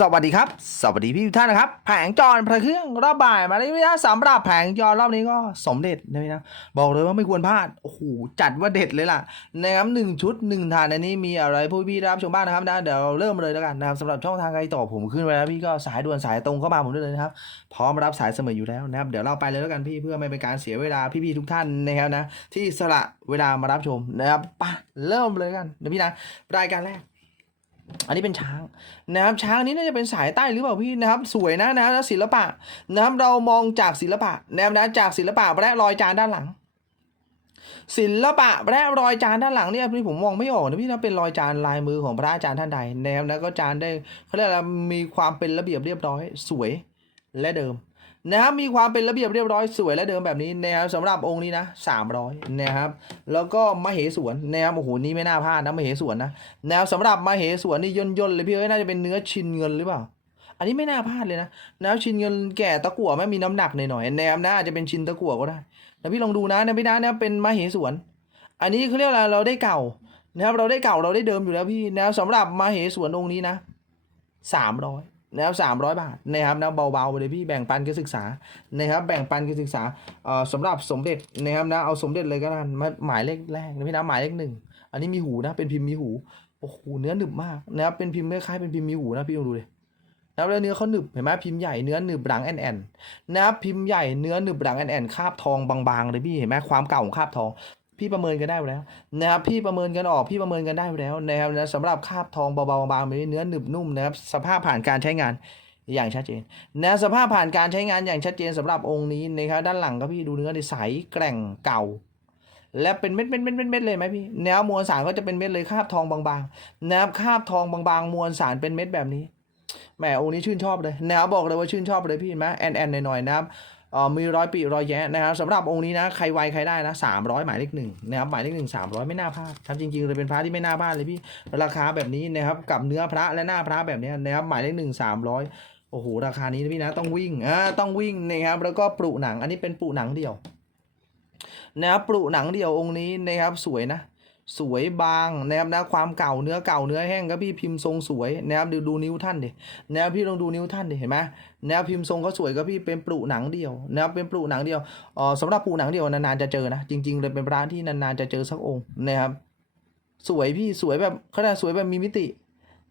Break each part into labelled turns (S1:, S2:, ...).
S1: สวัสดีครับ สวัสดีพี่ทุกท่านนะครับ แผงจรพระเครื่องรอบบ่ายมาแล้วนะสำหรับแผงจรรอบนี้ก็สมเด็จเลยนะบอกเลยว่าไม่ควรพลาดโอ้โหจัดว่าเด็ดเลยล่ะนะครับหนึ่งชุดหนึ่งฐานอันนี้มีอะไรผู้พี่รับชมบ้างนะครับนะเดี๋ยวเริ่มเลยแล้วกันนะครับสำหรับช่องทางการติดต่อผมขึ้นไว้แล้วพี่ก็สายด่วนสายตรงเข้ามาผมได้เลยนะครับพร้อมรับสายเสมออยู่แล้วนะครับเดี๋ยวเราไปเลยแล้วกันพี่เพื่อไม่เป็นการเสียเวลาพี่ๆทุกท่านนะครับนะที่สละเวลามารับชมนะครับไปเริ่มเลยกันเดี๋ยวพี่นะรายการแรก อันนี้เป็นช้างนะครับช้างนี้น่าจะเป็นสายใต้หรือเปล่าพี่นะครับ สวยนะนะครับแล้วศิลปะนะครับเรามองจากศิลปะนะครับนะจากศิลปะและรอยจานด้านหลัง ศิลปะและรอยจานด้านหลังเนี่ยพี่ผมมองไม่ออกนะพี่นะเป็นรอยจานลายมือของพระอาจารย์ท่านใดนะครับแล้วก็จานได้เขาเรียกอะไรมีความเป็นระเบียบเรียบร้อย สวยและเดิม นะครับมีความเป็นระเบียบเรียบร้อยสวยและเดิมแบบนี้นะครับสำหรับองค์นี้นะสามร้อยนะครับ แล้วก็มเหสวนนะครับโอ้โหนี่ไม่น่าพลาดนะมเหสวนนะนะครับสำหรับมเหสวนนี่ย่นย่นๆเลยพี่เอ้ยน่าจะเป็นเนื้อชินเงินหรือเปล่า อันนี้ไม่น่าพลาดเลยนะนะครับชินเงินแก่ตะกั่วไม่มีน้ำหนักหน่อยๆนะครับนะอาจจะเป็นชินตะกั่วก็ได้แล้วพี่ลองดูนะนะพี่นะนะเป็นมเหสวน อันนี้เขาเรียกอะไรเราได้เก่านะครับเราได้เก่าเราได้เดิมอยู่แล้วพี่นะสำหรับมเหสวนองค์นี้นะสามร้อย นะครับสามร้อยบาทนะครับนะเบาๆไปเลยพี่แบ่งปันการศึกษานะครับแบ่งปันการศึกษาเอ่อสำหรับสมเด็จนะครับนะเอาสมเด็จเลยก็ได้หมายเลขแรกนะพี่นะหมายเลขหนึ่งอันนี้มีหูนะเป็นพิมพ์มีหูโอ้โหเนื้อหนึบมากนะครับเป็นพิมพ์คล้ายๆเป็นพิมพ์มีหูนะพี่ลองดูเลยนะครับแล้วเนื้อเขาหนึบเห็นไหมพิมพ์ใหญ่เนื้อหนึบหลังแอนแอนนะครับพิมพ์ใหญ่เนื้อหนึบหลังแอนแอนคาบทองบางๆเลยพี่เห็นไหมความเก่าของคาบทอง พี่ประเมินกันได้แล้วนะครับพี่ประเมินกันออกพี่ประเมินกันได้แล้วนะครับนะสำหรับคาบทองเบาๆบางๆแบบนี้เนื้อหนึบนุ่มนะครับสภาพผ่านการใช้งานอย่างชัดเจนนะสภาพผ่านการใช้งานอย่างชัดเจนสำหรับองค์นี้นะครับด้านหลังก็พี่ดูเนื้อในใสแกร่งเก่า และเป็นเม็ดเม็ดเม็ดเม็ดเม็ดเลยไหมพี่แนวมวลสารก็จะเป็นเม็ดเลยคาบทองบางๆนะครับคาบทองบางๆ มวลสารเป็นเม็ดแบบนี้แหมองค์นี้ชื่นชอบเลยแนวบอกเลยว่าชื่นชอบเลยพี่เห็นไหมแอนแอนหน่อยๆนะครับ มีร้อยปีรอยแย้นะครับสำหรับองค์นี้นะใครไวใครได้นะสามร้อยหมายเลขหนึ่งนะครับหมายเลขหนึ่งสามร้อยไม่น่าพลาดทำจริงๆเลยเป็นพระที่ไม่น่าพลาดเลยพี่ราคาแบบนี้นะครับกับเนื้อพระและหน้าพระแบบเนี้ยนะครับหมายเลขหนึ่งสามร้อยโอ้โหราคานี้นะพี่นะต้องวิ่งอ่าต้องวิ่งนะครับแล้วก็ปรุหนังอันนี้เป็นปรุหนังเดียวนะครับปรุหนังเดียวองค์นี้นะครับสวยนะ สวยบางนะครับนะความเก่าเนื้อเก่าเนื้อแห้งก็พี่พิมพ์ทรงสวยนะครับดูดูนิ้วท่านดินะครับพี่ลองดูนิ้วท่านดิเห็นไหมนะครับพิมพ์ทรงก็สวยก็พี่เป็นปรุหนังเดียวนะครับเป็นปรุหนังเดียวอ่อสำหรับปรุหนังเดียวนานๆจะเจอนะจริงๆเลยเป็นร้านที่นานๆจะเจอสักองค์นะครับสวยพี่สวยแบบเขาเรียสวยแบบมีมิติ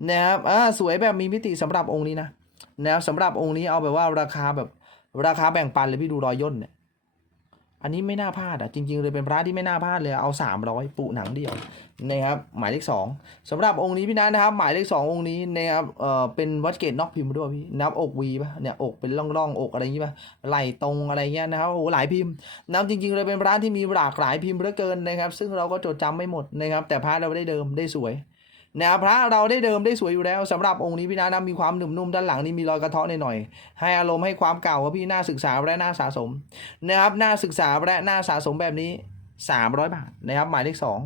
S1: นะครับอ่าสวยแบบมีมิติสำหรับองค์นี้นะนะครับสำหรับองค์นี้เอาแบบว่าราคาแบบราคาแบ่งปันเลยพี่ดูรอยย่นเนี่ย อันนี้ไม่น่าพลาดอะจริงๆเลยเป็นพระที่ไม่น่าพลาดเลยเอาสามร้อยปุหนังเดียวนะครับหมายเลขสองสำหรับองค์นี้พี่นัทนะครับหมายเลขสององค์นี้นะครับเอ่อเป็นวัดเกตนอกพิมพ์ด้วยพี่นับอกวีป่ะเนี่ยอกเป็นร่องร่องๆอกอะไรอย่างงี้ป่ะไหลตรงอะไรเงี้ยนะครับโอ้หลายพิมพ์นับจริงๆเลยเป็นพระที่มีหลากหลายพิมพ์เหลือเกินนะครับ ซึ่งเราก็จดจำไม่หมดนะครับแต่พระเราได้เดิมได้สวย นะครับพระเราได้เดิมได้สวยอยู่แล้วสำหรับองค์นี้พี่นานะมีความหนุ่มนุ่มด้านหลังนี่มีรอยกระเทาะหน่อยๆให้อารมณ์ให้ความเก่าว่าพี่น่าศึกษาและน่าสะสมนะครับน่าศึกษาและน่าสะสมแบบนี้ 300 บาทนะครับหมายเลขสอง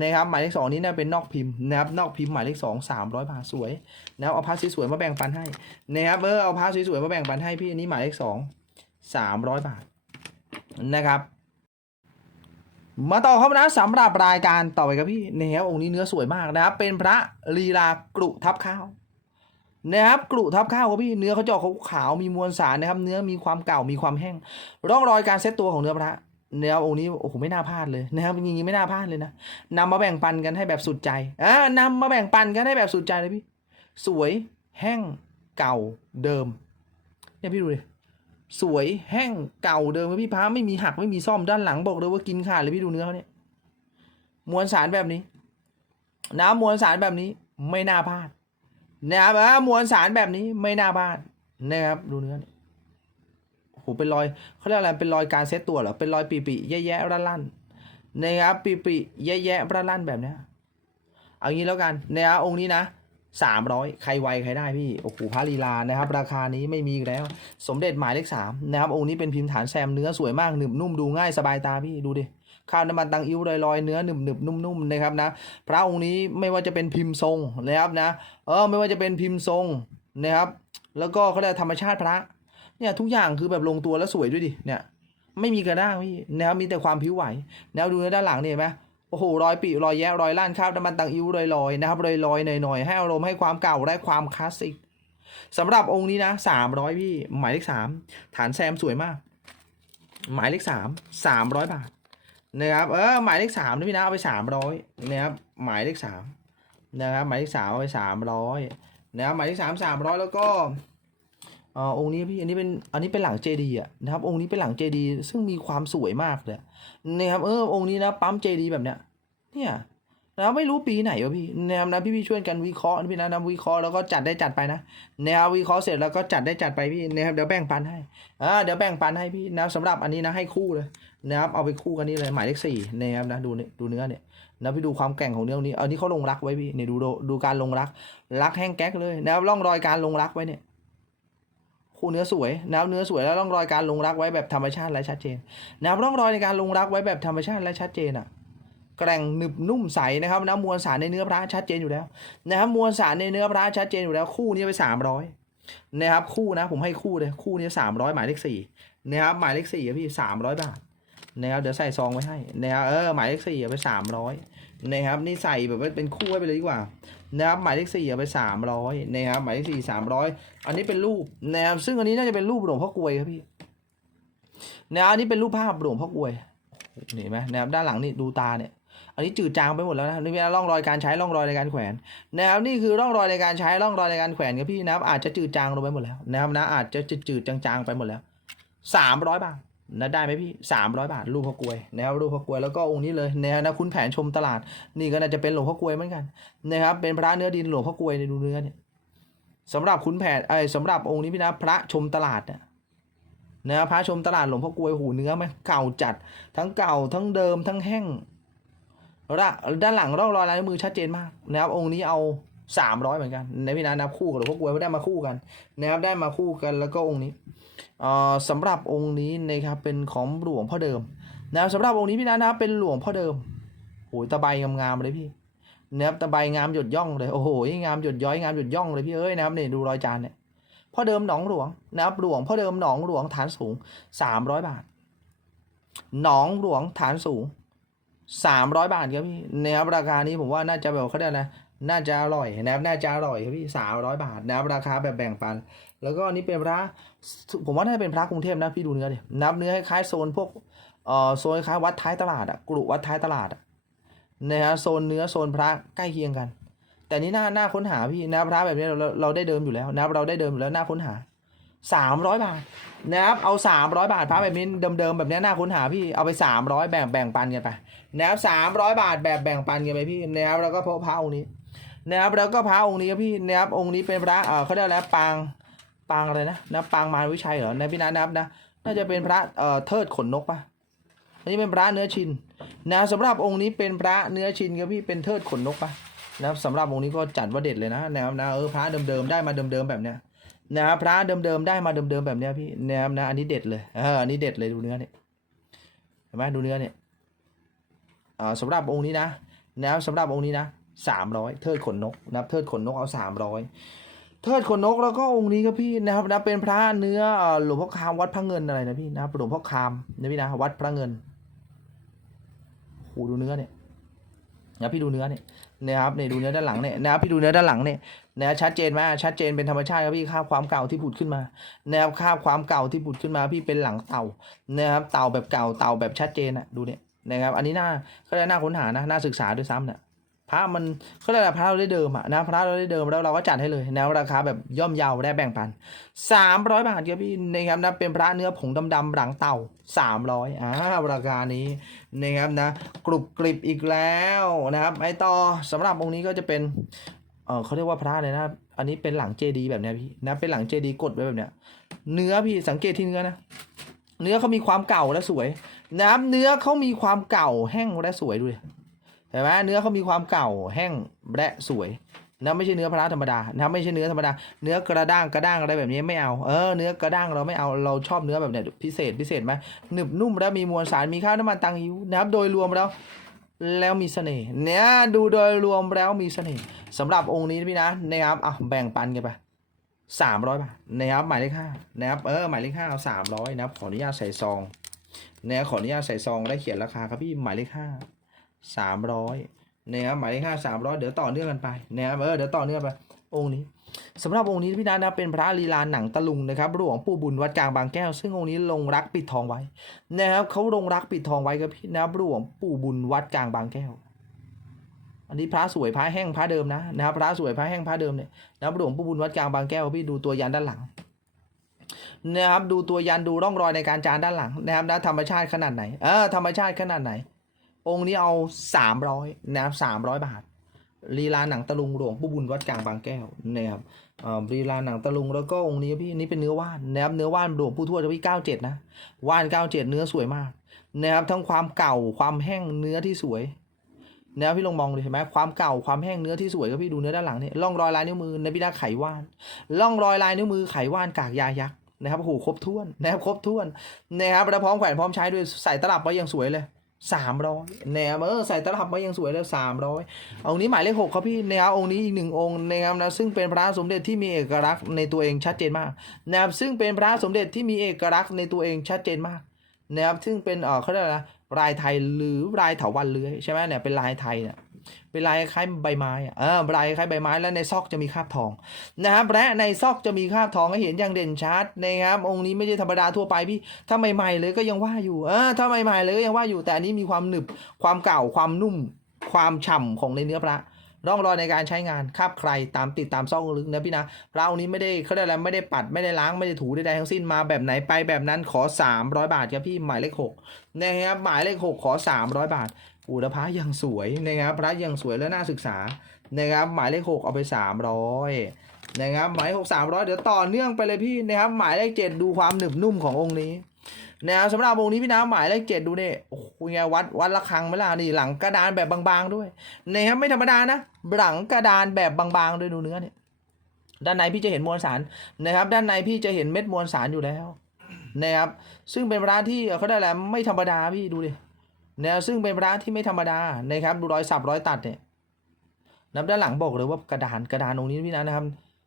S1: นะครับหมายเลขสองนี้เนี่ยเป็นนอกพิมพ์นะครับนอกพิมพ์หมายเลขสองสามร้อยบาทสวยนะครับเอาพาสสวยๆมาแบ่งปันให้นะครับเออเอาพาสวยๆมาแบ่งปันให้พี่อันนี้หมายเลขสองสามร้อยบาทนะครับ มาต่อครับนะสำหรับรายการต่อไปครับพี่นะครับองค์นี้เนื้อสวยมากนะครับ เป็นพระลีลากรุทับข้าวนะครับกรุทับข้าวครับพี่เนื้อเขาจะออกขาวมีมวลสารนะครับ เนื้อมีความเก่ามีความแห้ง ร่องรอยการเซตตัวของเนื้อพระเนื้อองค์นี้โอ้โหไม่น่าพลาดเลยนะครับจริงๆไม่น่าพลาดเลยนะนำมาแบ่งปันกันให้แบบสุดใจอ่านำมาแบ่งปันกันให้แบบสุดใจเลยพี่ สวยแห้งเก่าเดิมเนี่ยพี่ดูดิ สวยแห้งเก่าเดิมครับพี่พระไม่มีหักไม่มีซ่อมด้านหลังบอกเลยว่ากินขาดเลยพี่ดูเนื้อเขาเนี่ยมวลสารแบบนี้ น้ำมวลสารแบบนี้ไม่น่าพลาดนะครับอ่ามวลสารแบบนี้ไม่น่าพลาดนะครับดูเนื้อเนี่ยโอ้โหเป็นรอยเขาเรียกอะไรเป็นรอยการเซตตัวเหรอเป็นรอยปีปีๆแย่ๆรั่นๆนะครับปีปีๆแย่ๆรั่นๆแบบเนี้ยเอางี้แล้วกันนะครับองค์นี้นะ สามร้อยใครไวใครได้พี่โอ้โหพระลีลานะครับ ราคานี้ไม่มีแล้ว สมเด็จหมายเลขสามนะครับองค์นี้เป็นพิมพ์ฐานแซมเนื้อสวยมากหนึบนุ่มดูง่ายสบายตาพี่ดูดิข้าวน้ำมันตังอิ้วลอยลอยๆเนื้อหนึบหนึบนุ่มนุ่มๆนะครับนะพระองค์นี้ไม่ว่าจะเป็นพิมพ์ทรงนะครับนะเออไม่ว่าจะเป็นพิมพ์ทรงนะครับแล้วก็เขาเรียกธรรมชาติพระเนี่ยทุกอย่างคือแบบลงตัวแล้วสวยด้วยดิเนี่ยไม่มีกระด้างพี่นะครับมีแต่ความผิวไหวแล้วดูในด้านหลังนี่เห็นไหม โอ้โหรอยปีรอยแยะรอยล้านคราบน้ำมันตังอิ้วรอยลอยๆนะครับรอยลอยๆหน่อยๆให้อารมณ์ให้ความเก่าและความคลาสสิกสำหรับองค์นี้นะสามร้อยพี่ หมายเลขสามฐานแซมสวยมาก หมายเลขสามสามร้อยบาทนะครับเออหมายเลขสามนะพี่นะเอาไปสามร้อยนะครับหมายเลขสามนะครับหมายเลขสามเอาไปสามร้อยนะครับหมายเลขสามสามร้อยแล้วก็ อ่อองค์นี้พี่อันนี้เป็นอันนี้เป็นหลังเจดีอะนะครับ องค์นี้เป็นหลังเจดีซึ่งมีความสวยมากเลยนะครับ เออองค์นี้นะปั๊มเจดีแบบเนี้ยเนี่ยนะไม่รู้ปีไหนวะพี่นะครับนะพี่พี่ช่วยกันวิเคราะห์นะพี่นะนะวิเคราะห์แล้วก็จัดได้จัดไปนะนะครับวิเคราะห์เสร็จแล้วก็จัดได้จัดไปพี่นะครับเดี๋ยวแบ่งปันให้อ่าเดี๋ยวแบ่งปันให้พี่นะสำหรับอันนี้นะให้คู่เลยนะครับเอาไปคู่กันนี่เลยหมายเลขสี่นะครับนะดูเนี่ยดูเนื้อเนี่ยนะพี่ดูความแกร่งของเนื้อนี้เอานี่เขาลงรักไว้พี่เนี่ยดูดูการลงรักรักแห้งแก๊กเลยนะครับร่องรอยการลงรักไว้เนี่ย คู่เนื้อสวยนะครับเนื้อสวยแล้วร่องรอยการลงรักไว้แบบธรรมชาติและชัดเจนนะครับร่องรอยในการลงรักไว้แบบธรรมชาติและชัดเจนอะแกร่งหนึบนุ่มใสนะครับนะมวลสารในเนื้อพระชัดเจนอยู่แล้วนะครับมวลสารในเนื้อพระชัดเจนอยู่แล้วคู่นี้ไปสามร้อยนะครับคู่นะผมให้คู่เลยคู่นี้สามร้อยหมายเลขสี่นะครับหมายเลขสี่พี่สามร้อยบาทนะครับเดี๋ยวใส่ซองไว้ให้นะครับเออหมายเลขสี่ไปสามร้อยนะครับนี่ใส่แบบว่าเป็นคู่ไว้ไปเลยดีกว่า นะครับหมายเลขสี่เอาไปสามร้อยนะครับหมายเลขสี่สามร้อยอันนี้เป็นรูปนะครับซึ่งอันนี้น่าจะเป็นรูปหลวงพ่อกวยครับพี่นะอันนี้เป็นรูปภาพหลวงพ่อกวยเห็นไหมนะครับด้านหลังนี่ดูตาเนี่ยอันนี้จืดจางไปหมดแล้วนะนี่เป็นร่องรอยการใช้ร่องรอยในการแขวนนะครับนี่คือร่องรอยในการใช้ร่องรอยในการแขวนครับพี่นะครับอาจจะจืดจางลงไปหมดแล้วนะครับนะอาจจะจืดจางๆไปหมดแล้วสามร้อยบาท นะได้ไหมพี่สามร้อยบาทรูปพ่อกลวยนะครับรูปพ่อกลวยแล้วก็องค์นี้เลยนะครับนะคุณแผนชมตลาด นี่ก็น่าจะเป็นหลวงพ่อกลวยเหมือนกันนะครับเป็นพระเนื้อดินหลวงพ่อกลวยในดูเนื้อเนี่ยสำหรับคุณแผนไอ้สำหรับองค์นี้พี่นะพระชมตลาดเนี่ยนะครับพระชมตลาดหลวงพ่อกลวยหูเนื้อไหมเก่าจัด ทั้งเก่าทั้งเดิมทั้งแห้งแล้วด้านหลังร่องรอยลายมือชัดเจนมากนะครับองค์นี้เอา สามร้อยเหมือนกันในพี่นะนับคู่กับหลวงพ่อกวยไม่ได้มาคู่กันนะครับได้มาคู่กันแล้วก็องค์นี้เอ่อสำหรับองค์นี้นะครับเป็นของหลวงพ่อเดิมนะครับสำหรับองค์นี้พี่นัทนะครับเป็นหลวงพ่อเดิมโอ้ยตะไบงามๆเลยพี่นะครับตะไบงามหยดย่องเลยโอ้โหงามหยดย้อยงามหยดย่องเลยพี่เอ้ยนะครับนี่ดูรอยจานเนี่ยพ่อเดิมหนองหลวงนะครับหลวงพ่อเดิมหนองหลวงฐานสูงสามร้อยบาทหนองหลวงฐานสูงสามร้อยบาทครับพี่นะครับราคานี้ผมว่าน่าจะแบบเขาเรียกอะไร น่าจะอร่อยนะครับน่าจะอร่อยครับพี่สามร้อยบาทนะครับราคาแบบแบ่งปัน แล้วก็อันนี้เป็นพระผมว่าน่าจะเป็นพระกรุงเทพนะพี่ดูเนื้อดินับเนื้อคล้ายโซนพวกเอ่อโซนคล้ายวัดท้ายตลาดอะกรุวัดท้ายตลาดอะนะฮะโซนเนื้อโซนพระใกล้เคียงกัน แต่นี่น่าน่าค้นหาพี่นะพระแบบนี้เราเราได้เดิมอยู่แล้วนะเราได้เดิมอยู่แล้วน่าค้นหาสามร้อยบาทนะครับเอาสามร้อยบาทพระแบบนี้เดิมๆแบบนี้น่าค้นหาพี่เอาไปสามร้อยแบ่งแบ่งปันกันไปนะครับสามร้อยบาทแบบแบ่งปันกันไปพี่นะครับแล้วก็พระพระองค์นี้ นะครับแล้วก็พระองค์นี้ครับพี่นะครับองค์นี้เป็นพระเออเขาเรียกอะไรปางปางอะไรนะนะปางมารวิชัยเหรอนะพี่นะนับนะน่าจะเป็นพระเอ่อเทิดขนนกปะอันนี้เป็นพระเนื้อชินนะสำหรับองค์นี้เป็นพระเนื้อชินครับพี่เป็นเทิดขนนกปะนะครับสำหรับองค์นี้ก็จัดว่าเด็ดเลยนะนะครับนะเออพระเดิมๆได้มาเดิมๆแบบเนี้ยนะครับพระเดิมๆได้มาเดิมๆแบบเนี้ยพี่นะครับนะอันนี้เด็ดเลยเอออันนี้เด็ดเลยดูเนื้อเนี่ยเห็นไหมดูเนื้อเนี่ยอ่าสำหรับองค์นี้นะนะครับสำหรับองค์นี้นะ สามร้อยเทิดขนนกนะครับเทิดขนนกเอาสามร้อยเทิดขนนกแล้วก็องค์นี้ครับพี่นะครับนะเป็นพระเนื้อหลวงพ่อคามวัดพระเงินอะไรนะพี่นะครับหลวงพ่อคามนะพี่นะวัดพระเงินโหดูเนื้อเนี่ยนะพี่ดูเนื้อเนี่ยนะครับเนี่ยดูเนื้อด้านหลังเนี่ยนะครับพี่ดูเนื้อด้านหลังเนี่ยนะชัดเจนมากชัดเจนเป็นธรรมชาติครับพี่คาบความเก่าที่ผุดขึ้นมานะครับคาบความเก่าที่ผุดขึ้นมาพี่เป็นหลังเต่านะครับเต่าแบบเก่าเต่าแบบชัดเจนอะดูเนี่ยนะครับอันนี้น่าก็ได้น่าค้นหานะน่าศึกษาด้วยซ้ำเนี่ย พระมันก็เลยกว่าพระเราได้เดิมอะนะพระเราได้เดิมแล้วเราก็จัดให้เลยนะราคาแบบย่อมเยาได้แบ่งปันสามร้อยบาทครับพี่นะครับนะเป็นพระเนื้อผงดำๆหลังเต่าสามร้อยอ่าราคานี้นะครับนะกรุบกริบอีกแล้วนะครับไอต่อสำหรับองค์นี้ก็จะเป็นเออเขาเรียกว่าพระเลยนะ อันนี้เป็นหลังเจดีแบบเนี้ยพี่นะเป็นหลังเจดีกดไว้แบบเนี้ยเนื้อพี่สังเกตที่เนื้อนะเนื้อเขามีความเก่าและสวยน้ำเนื้อเขามีความเก่าแห้งและสวยด้วย เห็นไหมเนื้อเขามีความเก่าแห้งและสวยนะไม่ใช่เนื้อพระธรรมดานะไม่ใช่เนื้อธรรมดา เนื้อกระด้างกระด้างอะไรแบบนี้ไม่เอา เออ เนื้อกระด้างเราไม่เอา เราชอบเนื้อแบบเนี้ยพิเศษพิเศษไหมหนึบนุ่มแล้วมีมวลสาร มีข้าวน้ำมันตังหิวนะครับโดยรวมแล้ว แล้วมีเสน่ห์ เนี่ยดูโดยรวมแล้วมีเสน่ห์สำหรับองค์นี้พี่นะนะครับอะแบ่งปันกันไปสามร้อยบาทนะครับหมายเลขห้านะครับเออหมายเลขห้าเอาสามร้อยนะครับขออนุญาตใส่ซองนะครับขออนุญาตใส่ซองได้เขียนราคาครับพี่หมายเลขห้า สามร้อยนะครับหมายเลขห้าสามร้อยเดี๋ยวต่อเนื่องกันไปนะครับเออเดี๋ยวต่อเนื่องไปองค์นี้สำหรับองค์นี้พี่นัทนะเป็นพระลีลาหนังตะลุงนะครับหลวงปู่บุญวัดกลางบางแก้ว ซึ่งองค์นี้ลงรักปิดทองไว้นะครับเขาลงรักปิดทองไว้กับพี่นะหลวงปู่บุญวัดกลางบางแก้ว อันนี้พระสวยพระแห้งพระเดิมนะนะครับพระสวยพระแห้งพระเดิมเนี่ยนะหลวงปู่บุญวัดกลางบางแก้วพี่ดูตัวยันด้านหลังนะครับดูตัวยันดูร่องรอยในการจานด้านหลังนะครับนะธรรมชาติขนาดไหนเออธรรมชาติขนาดไหน องค์นี้เอาสามร้อยนะครับสามร้อยบาทลีลาหนังตะลุงหลวงปู่บุญวัดกลางบางแก้วนะครับอ่อลีลาหนังตะลุงแล้วก็องค์นี้พี่นี่เป็นเนื้อว่านนะครับเนื้อว่านหลวงปู่ทวดพี่เก้าเจ็ดนะว่านเก้าเจ็ดเนื้อสวยมากนะครับทั้งความเก่าความแห้งเนื้อที่สวยนะครับพี่ลองมองดูเห็นไหมความเก่าความแห้งเนื้อที่สวยก็พี่ดูเนื้อด้านหลังนี่ร่องรอยลายนิ้วมือในพี่นาไขว่านร่องรอยลายนิ้วมือไขว่านกากยายักษ์นะครับโอ้โหครบถ้วนนะครับครบถ้วนนะครับแล้วพร้อมแขวนพร้อมใช้ด้วยใส่ตลับไว้อย่างสวยเลย สามร้อยนะครับเออใส่ตลับไว้ยังสวยเลยสามร้อยองค์นี้หมายเลขหกครับพี่นะครับองค์นี้อีกหนึ่งองค์นะครับนะซึ่งเป็นพระสมเด็จที่มีเอกลักษณ์ในตัวเองชัดเจนมากนะครับซึ่งเป็นพระสมเด็จที่มีเอกลักษณ์ในตัวเองชัดเจนมากนะครับซึ่งเป็นเออเขาเรียกอะไรลายไทยหรือลายเถาวัลย์เลื้อยใช่ไหมเนี่ยเป็นลายไทยเนี่ย เป็นลายคล้ายใบไม้อะเออลายคล้ายใบไม้แล้วในซอกจะมีคราบทองนะครับและในซอกจะมีคราบทองให้เห็นอย่างเด่นชัดนะครับองค์นี้ไม่ใช่ธรรมดาทั่วไปพี่ถ้าใหม่ๆเลยก็ยังว่าอยู่เออถ้าใหม่ๆเลยก็ยังว่าอยู่แต่อันนี้มีความหนึบความเก่าความนุ่ม ความฉ่ำของในเนื้อพระร่องรอยในการใช้งานคาบใครตามติดตามซอกลึกนะพี่นะพระองค์นี้ไม่ได้เขาได้อะไรไม่ได้ปัดไม่ได้ล้างไม่ได้ถูใดๆทั้งสิ้นมาแบบไหนไปแบบนั้นขอ 300 บาทครับพี่หมายเลขหกนะครับหมายเลขหกขอ 300 บาท อูแล้วพระยังสวยนะครับพระยังสวยและน่าศึกษานะครับหมายเลขหกเอาไป300นะครับหมายเลขหกสามร้อยเดี๋ยวต่อเนื่องไปเลยพี่นะครับหมายเลขเจ็ดดูความหนึบนุ่มขององค์นี้นะครับสำหรับวงนี้พี่น้ำหมายเลขเจ็ดดูเนี่ยโอ้โหไงวัดวัดระฆังไหมล่ะนี่หลังกระดานแบบบางๆด้วยนะครับไม่ธรรมดานะหลังกระดานแบบบางๆด้วยดูเนื้อเนี่ยด้านในพี่จะเห็นมวลสารนะครับ ด้านในพี่จะเห็นเม็ดมวลสารอยู่แล้วนะครับซึ่งเป็นร้านที่เขาได้แหละไม่ธรรมดาพี่ดูดิ นะซึ่งเป็นร้านที่ไม่ธรรมดานะครับดูรอยสับรอยตัดเนี่ยนับด้านหลังบอกเลยว่ากระดานกระดานตรงนี้พี่นะนะครับ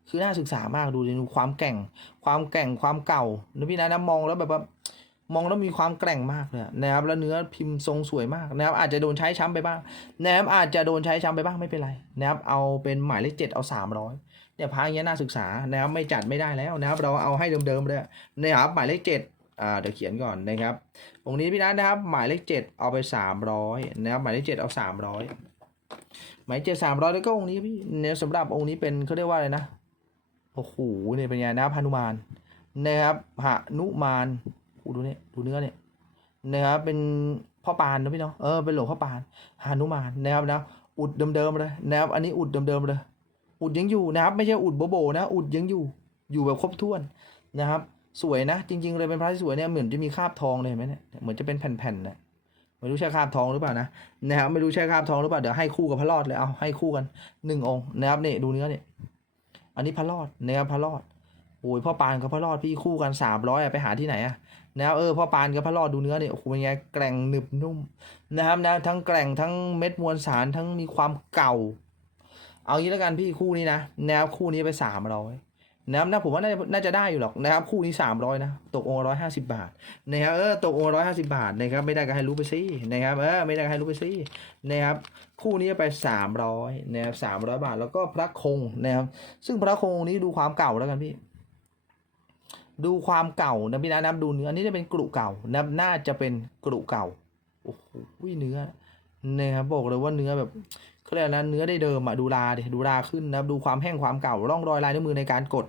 S1: คือน่าศึกษามากดูดูความแก่ง ความแก่งความเก่านะพี่นะนะมองแล้วแบบว่ามองแล้วมีความแกร่งมากเลยนะครับแล้วเนื้อพิมพ์ทรงสวยมากนะครับอาจจะโดนใช้ช้ำไปบ้างนะครับอาจจะโดนใช้ช้ำไปบ้างไม่เป็นไรนะครับเอาเป็นหมายเลขเจ็ดเอาสามร้อยเนี่ยพาอย่างเงี้ยน่าศึกษานะครับไม่จัดไม่ได้แล้วนะครับเราเอาให้เดิมๆเลยนะครับหมายเลขเจ็ด อ่าเดี๋ยวเขียนก่อนนะครับตรงนี้พี่นัทนะครับ หมายเลขเจ็ดเอาไปสามร้อยนะครับหมายเลขเจ็ดเอาสามร้อยหมายเจ็ดสามร้อยแล้วก็องค์นี้พี่เนี่ยสำหรับองค์นี้เป็นเขาเรียกว่าอะไรนะโอ้โหเนี่ยเป็นไงนะครับฮนุมานนะครับหนุมานดูเนี่ยดูเนื้อเนี่ยนะครับเป็นพ่อปานนะพี่เนาะเออเป็นหลวงพ่อปานหานุมานนะครับนะอุดเดิมๆเลยนะครับอันนี้อุดเดิมๆเลยอุดยังอยู่นะครับ ไม่ใช่อุดโบโบนะ อุดยังอยู่อยู่แบบครบถ้วนนะครับ สวยนะ จริง ๆ เลยเป็นพระที่สวยเนี่ยเหมือนจะมีคราบทองเลยเห็นไหมเนี่ยเหมือนจะเป็นแผ่นๆนะไม่รู้ใช่คราบทองหรือเปล่านะนะครับไม่รู้ใช่คราบทองหรือเปล่าเดี๋ยวให้คู่กับพระรอดเลยเอาให้คู่กันหนึ่งองค์นะครับนี่ดูเนื้อเนี่ยอันนี้พระรอดนะครับพระรอดโอ้ยพ่อปานกับพระรอดพี่คู่กันสามร้อยไปหาที่ไหนอะนะครับเออพ่อปานกับพระรอดดูเนื้อเนี่ยโอ้โหเป็นไงแกร่งหนึบนุ่มนะครับนะทั้งแกร่งทั้งเม็ดมวลสารทั้งมีความเก่า เอางี้แล้วกันพี่คู่นี้นะนะครับคู่นี้ไปสามร้อย นะครับนะผมว่าน่าจะน่าจะได้อยู่หรอกนะครับ คู่นี้สามร้อยนะ ตกองร้อยห้าสิบาทนะครับเออตกองร้อยห้าสิบาทนะครับไม่ได้ก็ให้รู้ไปสินะครับเออไม่ได้ก็ให้รู้ไปสินะครับคู่นี้ไปสามร้อยนะครับสามร้อยบาทแล้วก็พระคงนะครับซึ่งพระคงนี้ดูความเก่าแล้วกันพี่ ดูความเก่านะพี่นะนับดูเนื้ออันนี้จะเป็นกรุเก่านับน่าจะเป็นกรุเก่าโอ้โหเนื้อนะครับบอกเลยว่าเนื้อแบบ เขาเรียกอะไรนะเนื้อได้เดิมอะดูลาดิดูลาขึ้นนะครับดูความแห้งความเก่าร่องรอยลายนิ้วมือในการกด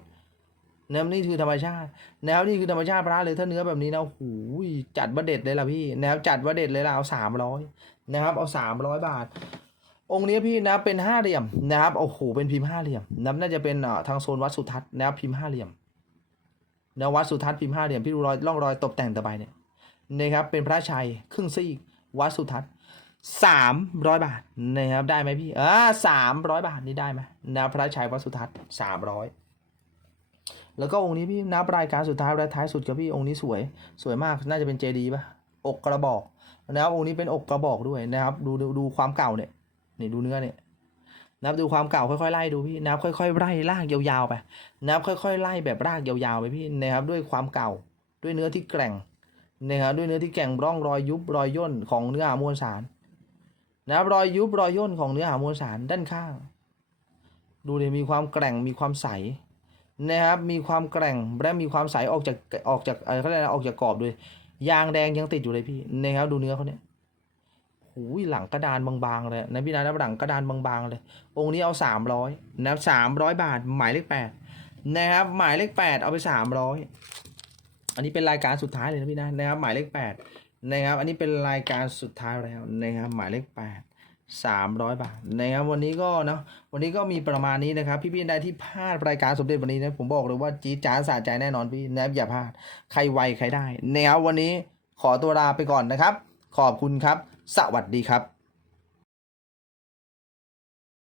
S1: นะครับนี่คือธรรมชาติแนะครับนี่คือธรรมชาติพระเลยถ้าเนื้อแบบนี้นะโอ้โหจัดว่าเด็ดเลยล่ะพี่แนะครับจัดว่าเด็ดเลยล่ะเอาสามร้อยนะครับเอาสามร้อยบาท องค์นี้พี่นะเป็นห้าเหลี่ยมนะครับโอ้โหเป็นพิมพ์ห้าเหลี่ยมนับน่าจะเป็นทางโซนวัดสุทัศน์นะครับพิมพ์ห้าเหลี่ยมนวัดสุทัศน์พิมพ์ห้าเหลี่ยมพี่ดูรอยร่องรอยตกแต่งตะไบเนี่ยนะครับเป็นพระชัยครึ่งซีกวัดสุทัศน์ สามร้อยบาทนะครับได้ไหมพี่อ่าสามร้อยบาทนี่ได้ไหมนะพระชัยวัดสุทัศน์สามร้อยแล้วก็องค์นี้พี่นับรายการสุดท้ายและท้ายสุดกับพี่องค์นี้สวยสวยมากน่าจะเป็นเจดีป่ะอกกระบอกนะครับองค์นี้เป็นอกกระบอกด้วยนะครับ ดูดูความเก่าเนี่ยนี่ดูเนื้อเนี่ยนับดูความเก่าค่อยๆไล่ดูพี่นับค่อยๆไล่ลากยาวๆไปนับค่อยๆไล่แบบรากยาวๆไปพี่นะครับด้วยความเก่าด้วยเนื้อที่แกร่งนะครับด้วยเนื้อที่แกร่งร่องรอยยุบรอยย่นของเนื้อหามวลสาร นะครับรอยยุบรอยย่นของเนื้อหามวลสารด้านข้าง ดูเลยมีความแกร่งมีความใสนะครับมีความแกร่งและมีความใสออกจากออกจากเออเขาเรียกอะไรนะออกจากกรอบด้วยยางแดงยังติดอยู่เลยพี่นะครับดูเนื้อเขาเนี่ยหูยหลังกระดานบางๆเลยนะพี่นะหลังกระดานบางๆเลย องค์นี้เอาสามร้อยนะสามร้อยบาทหมายเลขแปดนะครับหมายเลขแปดเอาไปสามร้อยอันนี้เป็นรายการสุดท้ายเลยนะพี่นะนะครับหมายเลขแปด นะครับ อันนี้เป็นรายการสุดท้ายแล้วนะครับ หมายเลขแปดสามร้อยบาทนะครับวันนี้ก็เนาะวันนี้ก็มีประมาณนี้นะครับ พี่พี่ๆใดที่พลาดรายการสมเด็จวันนี้นะผมบอกเลยว่าจี๊จ้าสะใจแน่นอนพี่นะครับอย่าพลาดใครไวใครได้นะครับวันนี้ขอตัวลาไปก่อนนะครับ ขอบคุณครับ สวัสดีครับ